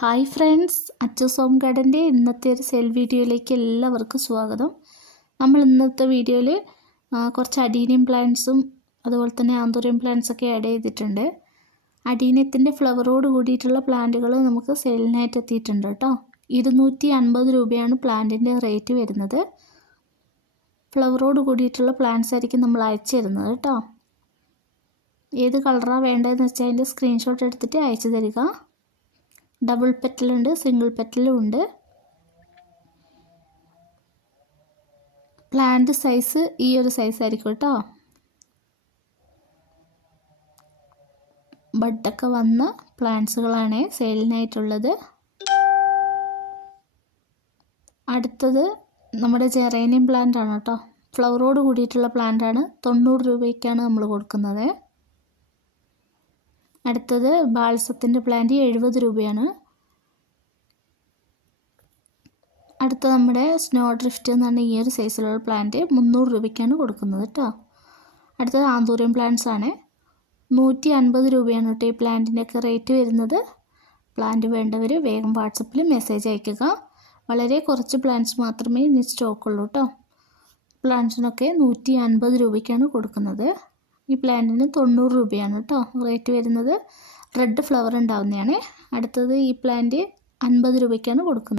Hi friends Achus home ഗാർഡന്റെ ഇന്നത്തെ ഒരു സെൽ വീഡിയോയിലേക്ക് എല്ലാവർക്കും സ്വാഗതം. നമ്മൾ ഇന്നത്തെ വീഡിയോയിൽ കുറച്ച് അഡീനിയം പ്ലാന്റ്സും അതുപോലെ തന്നെ ആന്തൂറിയം പ്ലാന്റ്സൊക്കെ ആഡ് ചെയ്തിട്ടുണ്ട്. അഡീനിയത്തിന്റെ ഫ്ലവറോട് കൂടിയിട്ടുള്ള പ്ലാന്റുകൾ നമുക്ക് സെയിലിനായിട്ട് എത്തിയിട്ടുണ്ട് കേട്ടോ. ഇരുന്നൂറ്റി അൻപത് രൂപയാണ് പ്ലാന്റിന്റെ റേറ്റ് വരുന്നത്. ഫ്ലവറോട് കൂടിയിട്ടുള്ള പ്ലാന്റ്സ് ആയിരിക്കും നമ്മൾ അയച്ചു തരുന്നത് കേട്ടോ. ഏത് കളറാണ് വേണ്ടതെന്ന് വെച്ചാൽ അതിന്റെ സ്ക്രീൻഷോട്ട് എടുത്തിട്ട് അയച്ചു തരിക. ഡബിൾ പെറ്റലുണ്ട് സിംഗിൾ പെറ്റലും ഉണ്ട്. പ്ലാന്റ് സൈസ് ഈ ഒരു സൈസ് ആയിരിക്കും കേട്ടോ. ബഡൊക്കെ വന്ന പ്ലാന്റ്സുകളാണ് സെയിലിനായിട്ടുള്ളത് അടുത്തത് നമ്മുടെ ജെറേനിയം പ്ലാന്റ് ആണ് കേട്ടോ. ഫ്ലവറോട് കൂടിയിട്ടുള്ള പ്ലാന്റ് ആണ്. തൊണ്ണൂറ് രൂപയ്ക്കാണ് നമ്മൾ കൊടുക്കുന്നത്. അടുത്തത് ബാൾസത്തിന്റെ പ്ലാന്റ് എഴുപത് രൂപയാണ്. അടുത്ത നമ്മുടെ സ്നോ ഡ്രിഫ്റ്റ് എന്ന് പറഞ്ഞ ഈ ഒരു സൈസിലുള്ള പ്ലാന്റ് മുന്നൂറ് രൂപയ്ക്കാണ് കൊടുക്കുന്നത് കേട്ടോ അടുത്തത് ആന്തൂറിയം പ്ലാന്റ്സ് ആണ്. നൂറ്റി അൻപത് രൂപയാണ് കേട്ടോ ഈ പ്ലാന്റിന്റെയൊക്കെ റേറ്റ് വരുന്നത്. പ്ലാന്റ് വേണ്ടവർ വേഗം വാട്സപ്പിൽ മെസ്സേജ് അയക്കുക. വളരെ കുറച്ച് പ്ലാന്റ്സ് മാത്രമേ ഇനി സ്റ്റോക്കുള്ളൂ കേട്ടോ പ്ലാന്റ്സിനൊക്കെ നൂറ്റി അൻപത് രൂപയ്ക്കാണ് കൊടുക്കുന്നത്. ഈ പ്ലാന്റിന് തൊണ്ണൂറ് രൂപയാണ് കേട്ടോ റേറ്റ് വരുന്നത്. റെഡ് ഫ്ലവർ ഉണ്ടാവുന്നതാണ്. അടുത്തത് ഈ പ്ലാന്റ് അൻപത് രൂപയ്ക്കാണ് കൊടുക്കുന്നത്.